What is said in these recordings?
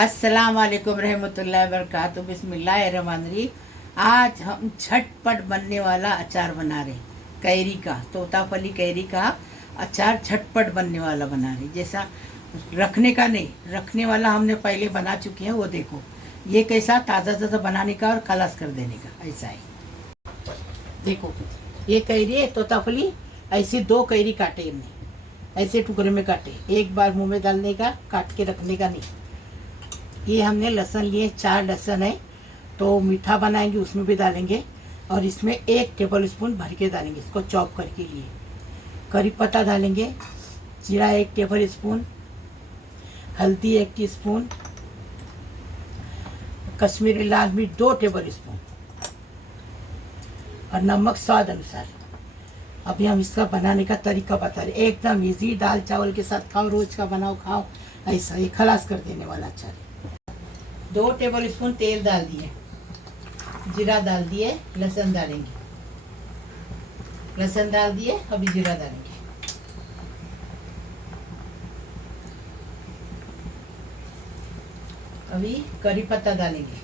अस्सलाम वालेकुम रहमतुल्लाहि व बरकातुहू। बिस्मिल्लाहिर्रहमानिर्रहीम। आज हम झटपट बनने वाला अचार बना रहे, कैरी का, तोताफली कैरी का अचार झटपट बनने वाला बना रहे। जैसा रखने का नहीं, रखने वाला हमने पहले बना चुके हैं, वो देखो। ये कैसा ताज़ा ताज़ा बनाने का और खलास कर देने का, ऐसा है। देखो ये कैरी है तोताफली, ऐसे 2 कैरी काटे हमने, ऐसे टुकड़े में काटे, एक बार मुंह में डालने का, काट के रखने का नहीं। ये हमने लहसुन लिए, 4 लहसुन है, तो मीठा बनाएंगे उसमें भी डालेंगे, और इसमें 1 टेबल स्पून भर के डालेंगे, इसको चॉप करके लिए। करी पत्ता डालेंगे, जीरा 1 टेबल स्पून, हल्दी 1 टीस्पून, कश्मीरी लाल मिर्च 2 टेबल स्पून, और नमक स्वाद अनुसार। अभी हम इसका बनाने का तरीका बता रहे, एकदम इजी, दाल चावल के साथ खाओ, रोज का बनाओ खाओ, ऐसा ये खलास कर देने वाला अचार है। 2 टेबल स्पून तेल डाल दिए, जीरा डाल दिए, लहसुन डालेंगे, लहसुन डाल दिए, अभी जीरा डालेंगे, अभी करी पत्ता डालेंगे।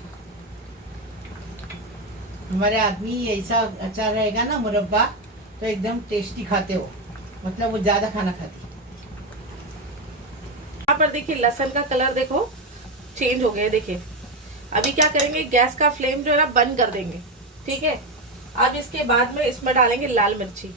हमारे आदमी ऐसा अचार रहेगा ना मुरब्बा, तो एकदम टेस्टी खाते हो, मतलब वो ज्यादा खाना खाती। यहाँ पर देखिए लहसुन का कलर देखो चेंज हो गया। देखिए अभी क्या करेंगे, गैस का फ्लेम जो है ना बंद कर देंगे, ठीक है। अब इसके बाद में इसमें डालेंगे लाल मिर्ची।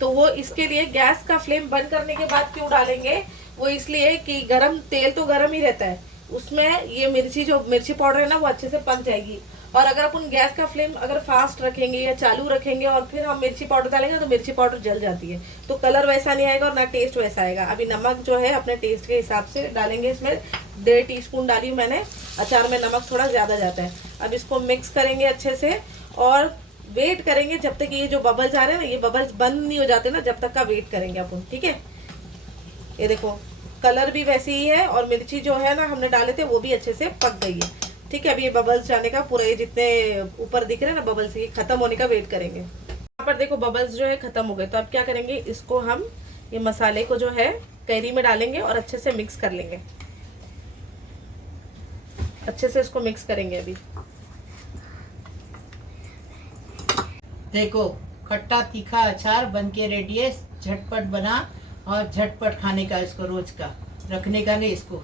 तो वो इसके लिए गैस का फ्लेम बंद करने के बाद क्यों डालेंगे, वो इसलिए कि गरम तेल तो गरम ही रहता है, उसमें ये मिर्ची जो मिर्ची पाउडर है ना वो अच्छे से पक जाएगी। और अगर अपन गैस का फ्लेम अगर फास्ट रखेंगे या चालू रखेंगे और फिर हम मिर्ची पाउडर डालेंगे तो मिर्ची पाउडर जल जाती है, तो कलर वैसा नहीं आएगा और ना टेस्ट वैसा आएगा। अभी नमक जो है अपने टेस्ट के हिसाब से डालेंगे, इसमें 1.5 टीस्पून डाली हूँ मैंने, अचार में नमक थोड़ा ज़्यादा जाता है। अब इसको मिक्स करेंगे अच्छे से और वेट करेंगे जब तक ये जो बबल्स आ रहे हैं ना, ये बबल्स बंद नहीं हो जाते ना, जब तक का वेट करेंगे अपन, ठीक है। ये देखो कलर भी वैसे ही है और मिर्ची जो है ना हमने डाले थे वो भी अच्छे से पक गई है, ठीक है। अब ये बबल्स जाने का पूरा, ये जितने ऊपर दिख रहे हैं ना बबल्स, ये खत्म होने का वेट करेंगे। यहाँ पर देखो बबल्स जो है खत्म हो गए, तो अब क्या करेंगे, इसको हम ये मसाले को जो है कैरी में डालेंगे और अच्छे से मिक्स कर लेंगे, अच्छे से इसको मिक्स करेंगे। अभी देखो खट्टा तीखा अचार बन के रेडी है, झटपट बना और झटपट खाने का, इसको रोज का रखने का नहीं, इसको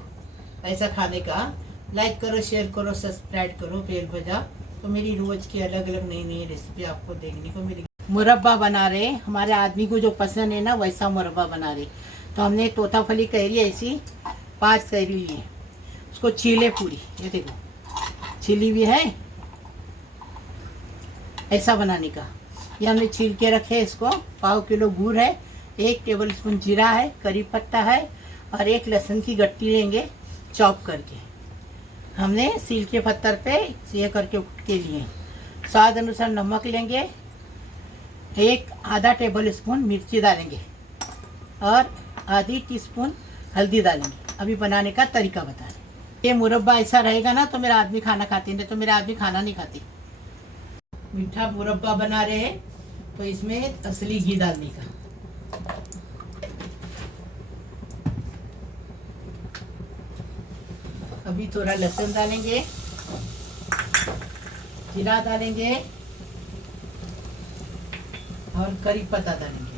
ऐसा खाने का। लाइक करो, शेयर करो, सब्सक्राइब करो, बेल बजा, तो मेरी रोज की अलग अलग नई नई रेसिपी आपको देखने को मिलेगी। मुरब्बा बना रहे, हमारे आदमी को जो पसंद है ना वैसा मुरब्बा बना रहे। तो हमने तोताफली कैरी ऐसी 5 कैरी लिए, उसको छीले पूरी, ये देखो छिली भी है, ऐसा बनाने का। ये हमने छील के रखे, इसको 1/4 किलो गुड़ है, 1 टेबल स्पून जीरा है, करी पत्ता है, और 1 लहसुन की गट्टी लेंगे चॉप करके। हमने सील के पत्थर पे ये करके उठ के लिए। स्वाद अनुसार नमक लेंगे, 1 आधा टेबल स्पून मिर्ची डालेंगे, और आधी टीस्पून हल्दी डालेंगे। अभी बनाने का तरीका बता रहे। ये मुरब्बा ऐसा रहेगा ना तो मेरा आदमी खाना खाते, नहीं तो मेरा आदमी खाना नहीं खाते। मीठा मुरब्बा बना रहे हैं तो इसमें असली घी डालने का। अभी थोड़ा लहसुन डालेंगे, जीरा डालेंगे, और करी पत्ता डालेंगे।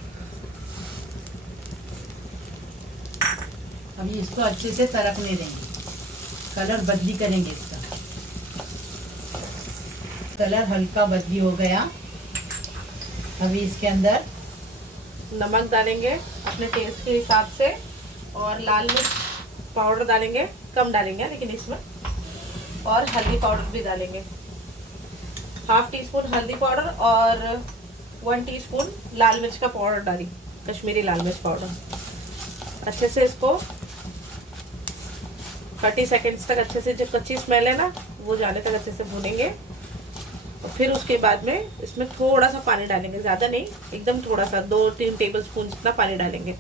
अभी इसको अच्छे से तड़कने देंगे, कलर बदली करेंगे इसका। कलर हल्का बदली हो गया, अभी इसके अंदर नमक डालेंगे अपने टेस्ट के हिसाब से, और लाल मिर्च पाउडर डालेंगे, कम डालेंगे लेकिन इसमें, और हल्दी पाउडर भी डालेंगे, 1/2 टीस्पून हल्दी पाउडर और 1 टीस्पून लाल मिर्च का पाउडर डाली, कश्मीरी लाल मिर्च पाउडर। अच्छे से इसको 30 सेकेंड्स तक अच्छे से, जो कच्ची स्मेल है ना वो जाने तक अच्छे से भूनेंगे। और फिर उसके बाद में इसमें थोड़ा सा पानी डालेंगे, ज़्यादा नहीं, एकदम थोड़ा सा, 2-3 टेबल स्पून जितना पानी डालेंगे,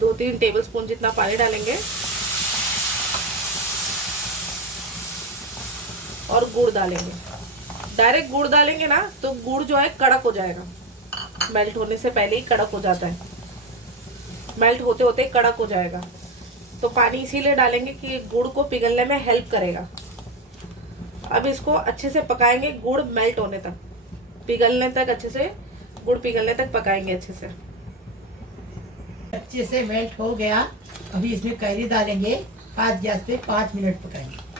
2-3 टेबल स्पून जितना पानी डालेंगे। और गुड़ डालेंगे, डायरेक्ट गुड़ डालेंगे ना तो गुड़ जो है कड़क हो जाएगा, मेल्ट होने से पहले ही कड़क हो जाता है, मेल्ट होते होते कड़क हो जाएगा। तो पानी इसीलिए डालेंगे कि गुड़ को पिघलने में हेल्प करेगा। अब इसको अच्छे से पकाएंगे, गुड़ मेल्ट होने तक, पिघलने तक, अच्छे से गुड़ पिघलने तक पकाएंगे अच्छे से। अच्छे से मेल्ट हो गया। अभी इसमें कैरी डालेंगे, 5 गैस पे 5 मिनट पकाएंगे।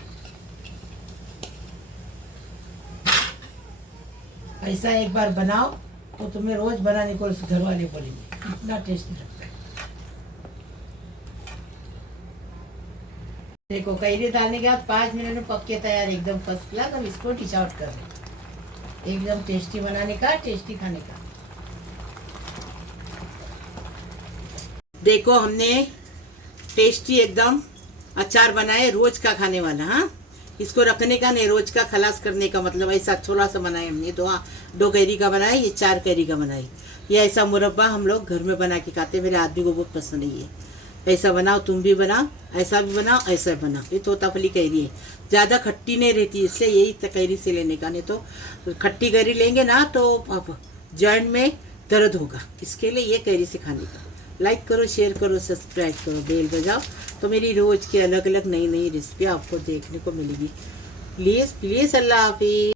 ऐसा एक बार बनाओ तो तुम्हें रोज बनाने को घर वाले बोलेंगे, इतना टेस्टी लगता है। देखो कैरी डालने के बाद 5 मिनट में पक के तैयार, एकदम फर्स्ट क्लास। अब इसको डिश आउट कर दें, एकदम टेस्टी बनाने का, टेस्टी खाने का। देखो हमने टेस्टी एकदम अचार बनाए, रोज का खाने वाला। हाँ, इसको रखने का नहीं, रोज का खलास करने का, मतलब ऐसा थोड़ा सा बनाए हमने। 2 कैरी का बनाए, ये 4 कैरी का बनाए। ये ऐसा मुरब्बा हम लोग घर में बना के खाते, मेरे आदमी को बहुत पसंद है ये। ऐसा बनाओ, तुम भी बनाओ, ऐसा भी बनाओ, ऐसा बनाओ। ये तोताफली कैरी है, ज़्यादा खट्टी नहीं रहती, इसलिए यही कैरी से लेने का। नहीं तो खट्टी कैरी लेंगे ना तो अब जॉइंट में दर्द होगा, इसके लिए ये कैरी से खाने का। लाइक करो, शेयर करो, सब्सक्राइब करो, बेल बजाओ, तो मेरी रोज़ की अलग अलग नई नई रेसिपी आपको देखने को मिलेगी। प्लीज़ प्लीज़, अल्लाह हाफिज़।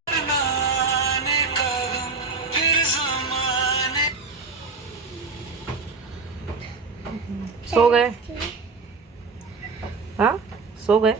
सो गए? हाँ, सो गए।